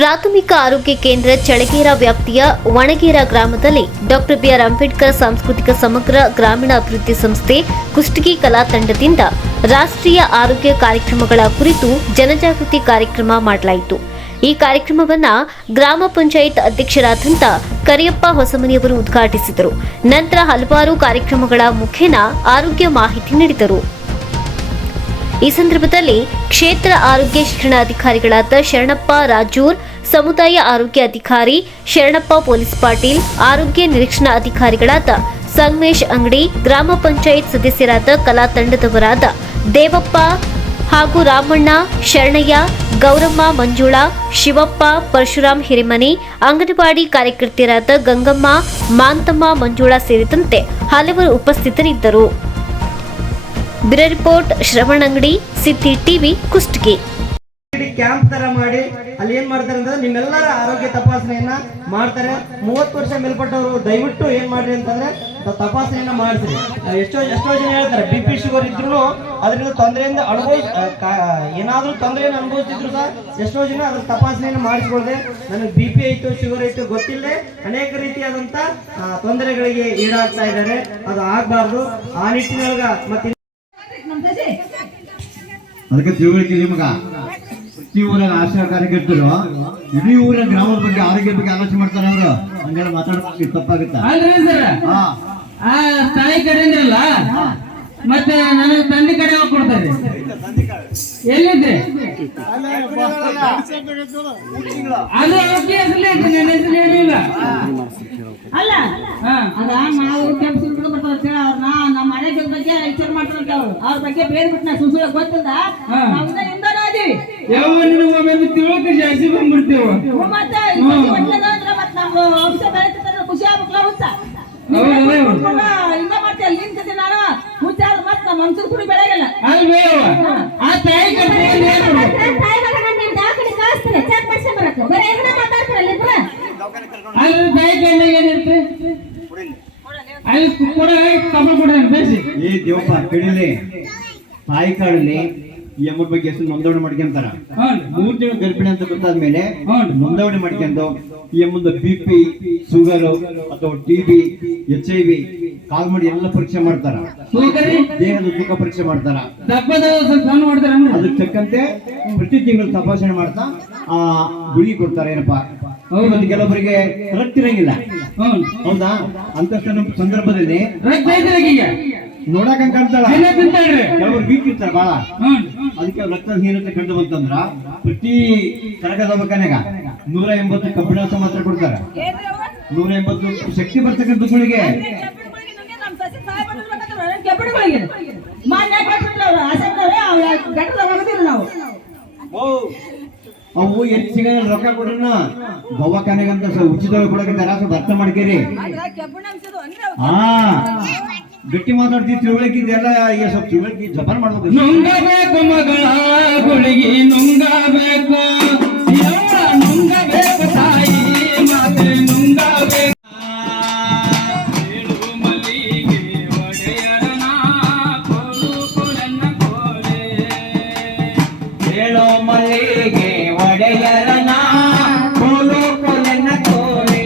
ಪ್ರಾಥಮಿಕ ಆರೋಗ್ಯ ಕೇಂದ್ರ ಚಳಗೇರ ವ್ಯಾಪ್ತಿಯ ವಣಗೇರ ಗ್ರಾಮದಲ್ಲಿ ಡಾಕ್ಟರ್ ಬಿಆರ್ ಅಂಬೇಡ್ಕರ್ ಸಾಂಸ್ಕೃತಿಕ ಸಮಗ್ರ ಗ್ರಾಮೀಣ ಅಭಿವೃದ್ಧಿ ಸಂಸ್ಥೆ ಕುಷ್ಟಗಿ ಕಲಾ ತಂಡದಿಂದ ರಾಷ್ಟ್ರೀಯ ಆರೋಗ್ಯ ಕಾರ್ಯಕ್ರಮಗಳ ಕುರಿತು ಜನಜಾಗೃತಿ ಕಾರ್ಯಕ್ರಮ ಮಾಡಲಾಯಿತು. ಈ ಕಾರ್ಯಕ್ರಮವನ್ನು ಗ್ರಾಮ ಪಂಚಾಯತ್ ಅಧ್ಯಕ್ಷರಾದಂಥ ಕರಿಯಪ್ಪ ಹೊಸಮನಿಯವರು ಉದ್ಘಾಟಿಸಿದರು. ನಂತರ ಹಲವಾರು ಕಾರ್ಯಕ್ರಮಗಳ ಮುಖೇನ ಆರೋಗ್ಯ ಮಾಹಿತಿ ನೀಡಿದರು. ಈ ಸಂದರ್ಭದಲ್ಲಿ ಕ್ಷೇತ್ರ ಆರೋಗ್ಯ ಶಿಕ್ಷಣಾಧಿಕಾರಿಗಳಾದ ಶರಣಪ್ಪ ರಾಜೂರ್, ಸಮುದಾಯ ಆರೋಗ್ಯ ಅಧಿಕಾರಿ ಶರಣಪ್ಪ ಪೊಲೀಸ್ ಪಾಟೀಲ್, ಆರೋಗ್ಯ ನಿರೀಕ್ಷಣಾ ಅಧಿಕಾರಿಗಳಾದ ಸಂಗಮೇಶ್ ಅಂಗಡಿ, ಗ್ರಾಮ ಪಂಚಾಯತ್ ಸದಸ್ಯರಾದ ಕಲಾ ತಂಡದವರಾದ ದೇವಪ್ಪ ಹಾಗೂ ರಾಮಣ್ಣ, ಶರಣಯ್ಯ, ಗೌರಮ್ಮ, ಮಂಜುಳಾ, ಶಿವಪ್ಪ, ಪರಶುರಾಮ್ ಹಿರೇಮನಿ, ಅಂಗನವಾಡಿ ಕಾರ್ಯಕರ್ತೆಯರಾದ ಗಂಗಮ್ಮ, ಮಾಂತಮ್ಮ, ಮಂಜುಳಾ ಸೇರಿದಂತೆ ಹಲವರು ಉಪಸ್ಥಿತರಿದ್ದರು. ಬ್ಯೂರೋ ರಿಪೋರ್ಟ್ ಶ್ರವಣ ಅಂಗಡಿ, ಸಿದ್ದಿ ಟಿವಿ, ಕುಷ್ಟಗಿ. ಕ್ಯಾಂಪ್ ತರ ಮಾಡಿ ಅಲ್ಲಿ ಏನ್ ಮಾಡ್ತಾರೆ ಅಂದ್ರೆ ನಿಮ್ಮೆಲ್ಲರ ಆರೋಗ್ಯ ತಪಾಸಣೆಯನ್ನ ಮಾಡ್ತಾರೆ. 30 ವರ್ಷ ಮೇಲ್ಪಟ್ಟವರು ದಯವಿಟ್ಟು ಏನ್ ಮಾಡ್ರಿ ಅಂತಂದ್ರೆ ತಪಾಸಣೆಯನ್ನ ಮಾಡಿಸ್ರಿ. ಎಷ್ಟೋ ಜನ ಹೇಳ್ತಾರೆ BP ಶುಗರ್ ಇದ್ರು ಅದರಿಂದ ತೊಂದರೆಯಿಂದ ಏನಾದ್ರೂ ತೊಂದರೆಯನ್ನು ಅನುಭವಿಸಿದ್ರು ಸಹ ಎಷ್ಟೋ ಜನ ಅದ್ರ ತಪಾಸಣೆಯನ್ನು ಮಾಡಿಸ್ಕೊಳ್ದೆ ನನಗೆ BP ಐತು, ಶುಗರ್ ಐತು ಗೊತ್ತಿಲ್ಲದೆ ಅನೇಕ ರೀತಿಯಾದಂತ ತೊಂದರೆಗಳಿಗೆ ಈಡಾಗ್ತಾ ಇದ್ದಾರೆ. ಅದು ಆಗ್ಬಾರ್ದು. ಆ ನಿಟ್ಟಿನೊಳಗ ಮತ್ತೆ ಅದಕ್ಕೆ ತಿಳುವಳಿಕೆ ನಿಮಗ ಪ್ರತಿ ಊರಾಗ ಆಶಾ ಕಾರ್ಯಕರ್ತರು ಇಡೀ ಊರ ಗ್ರಾಮದ ಬಗ್ಗೆ ಆರೋಗ್ಯ ಬಗ್ಗೆ ಆಲೋಚನೆ ಮಾಡ್ತಾರೆ. ಅವರು ಹಂಗೆಲ್ಲ ಮಾತಾಡೋದು ತಪ್ಪಾಗುತ್ತಾ? ತಾಯಿ ಕಡೆಯಿಂದಲ್ಲ ಮತ್ತೆ ನನಗೆ ತಂದೆ ಕಡೆ ಕೊಡ್ತಾರೆ. ಎಲ್ಲಿದ್ದೆ ಅದು ಏನಿಲ್ಲ ಅಲ್ಲ ಅದ ನಾವು ಕೆಂಪು ಬರ್ತಾರ ಅವ್ರನ್ನ ನಮ್ಮ ಮನೆ ಬಗ್ಗೆ ವಿಚಾರ ಮಾಡ್ತಾರಂತ ಅವ್ರ ಬಗ್ಗೆ ಬೇರೆ ಬಿಟ್ಟು ಸುಳ್ಳು ಗೊತ್ತಿಲ್ಲ. ತಿಳೋಕೆ ಜಾಸ್ತಿ ಬಂದ್ಬಿಡ್ತೇವ. ಮತ್ತೆ ನಮ್ದು ಔಷಧ ಬೆಳೀತದ ಖುಷಿ ಆಗ್ಬೇಕಲ್ಲ ಹುಚ್ಚ ಹಿಂಗ ಮಾಡ್ತೇವೆ. ನಿಂತಿದ್ದೆ ನಾನು ಹುಚ್ಚ ಆದ್ರೆ ಮತ್ತೆ ನಮ್ಮ ಮನ್ಸೂರು ಕುಡಿ ಬೆಳೆಯಲ್ಲ. ಆ ತಾಯಿ ಈ ದೇವಪ್ಪ ಕಡಿಲಿ ತಾಯಿ ಕಾಡಲ್ಲಿ ಈ ಅಮ್ಮನ ಬಗ್ಗೆ ಎಷ್ಟು ನೋಂದಣಿ ಮಾಡ್ಕೊಂತಾರ. 3 ತಿಂಗಳು ಗರ್ಭಿಣಿ ಅಂತ ಗೊತ್ತಾದ್ಮೇಲೆ ನೋಂದಣಿ ಮಾಡ್ಕೊಂಡು ಈ ಅಮ್ಮಂದು BP, ಶುಗರ್ ಅಥವಾ TB, HIV, ಕಾಲ್ಮಡಿ ಎಲ್ಲ ಪರೀಕ್ಷೆ ಮಾಡ್ತಾರ. ದೇಹದ ತೂಕ ಪರೀಕ್ಷೆ ಮಾಡ್ತಾರ. ಅದಕ್ಕೆ ತಕ್ಕಂತೆ ಪ್ರತಿ ತಿಂಗಳು ತಪಾಸಣೆ ಮಾಡ್ತಾ ಆ ಗುಳಿ ಕೊಡ್ತಾರೆ. ಏನಪ್ಪಾ ಕೆಲವೊಬ್ಬರಿಗೆ ರಕ್ತ ಇರಂಗಿಲ್ಲ, ಹೌದಾ? ಅಂತ ಸಂದರ್ಭದಲ್ಲಿ ನೋಡಕ್ ಕಾಣ್ತಾಳ, ಕೆಲವರು ವೀಕ್ ಇರ್ತಾರೆ ಬಾಳ. ಅದಕ್ಕೆ ರಕ್ತಹೀನತೆ ಕಂಡು ಬಂತಂದ್ರ ಪ್ರತಿ ತರಗದ ದವಾಖಾನೆಗ 180 ಕಬ್ಬಿಣಾಂಶ ಮಾತ್ರ ಕೊಡ್ತಾರೆ. 180 ಶಕ್ತಿ ಬರ್ತಕ್ಕಂಥ ಗುಳಿಗೆ. ಅವು ಎಲ್ಲಿ ಸಿಗಲ್ಲ, ರೊಕ್ಕ ಕೊಡ್ರನ್ನ ದವಾಖಾನೆಗಂತ ಉಚಿತವಾಗಿ ಕೊಡಕತ್ತಾರ. ಸ್ವಲ್ಪ ಅರ್ಥ ಮಾಡ್ಕೇರಿ. ಗಟ್ಟಿ ಮಾತಾಡ್ತೀವಿ, ತಿಳುವಳಿಕೆ ಇದೆಲ್ಲ. ಈಗ ಸ್ವಲ್ಪ ತಿಳುವಳಿಕೆ ಜಪಾನ್ ಮಾಡ್ಬೇಕು. ನುಂಗಬೇಕು ಮಗಳ ಗುಳಿಗೆ, ನುಂಗಬೇಕು ನುಂಗಬೇಕು ತಾಯಿ ಮಾತೆ ನುಂಗಬೇಕು. ಹೇಳೋ ಮಲ್ಲಿಗೆ ಒಡೆಯರನ ಕೋಲು ಕೊಲೆನ ಕೋಲೆ.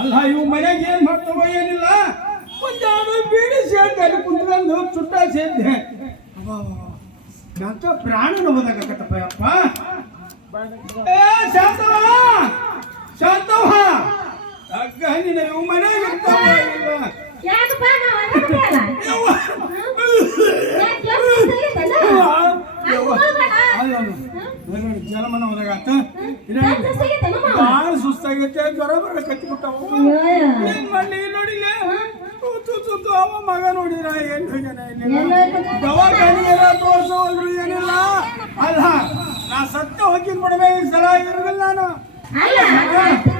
ಅಲ್ಲ ಇವು ಮನೆಗೆ ಏನ್ ಮಾಡ್ತಾವ ಏನಿಲ್ಲ. ಒಂದಾಡು ಬೀಡಿ ಸೇರ್ದೆ ಅಲ್ಲಿ ಕುಂತ್ಕೊಂಡು ಚುಟ್ಟ ಸೇರ್ದೆ. ಅಂತ ಪ್ರಾಣ ನೋದಾಗತ್ತಪ್ಪ ಅಪ್ಪ. ಶಾಂತವ ಶಾಂತವ ಅಗ್ಗ ನೀನು ಇವು ಮನೆಗೆ ಇರ್ತಾವ ಇಲ್ಲ. ಜಲಮನ ಹೋದಾಗತ್ತ ಬಾಳ ಸುಸ್ತಾಗೈತೆ, ಜ್ವರ ಬರ ಕಟ್ಟಿಬಿಟ್ಟವು. ಏನ್ ಮಾಡ್ಲಿ ನೋಡಿಲ್ಲ, ಅವ ಮಗ ನೋಡಿದ್ರ ಏನ್ ದವಾಖಾನೆಗೆಲ್ಲ ತೋರ್ಸೋಲ್ರು ಏನಿಲ್ಲ. ಅಲ್ಲ ಹೋಗಿನ್ ಬಿಡ್ಬೇ ಈ ಸಲ ಇರುದಿಲ್ಲ ನಾನು ಅಲ್ಲ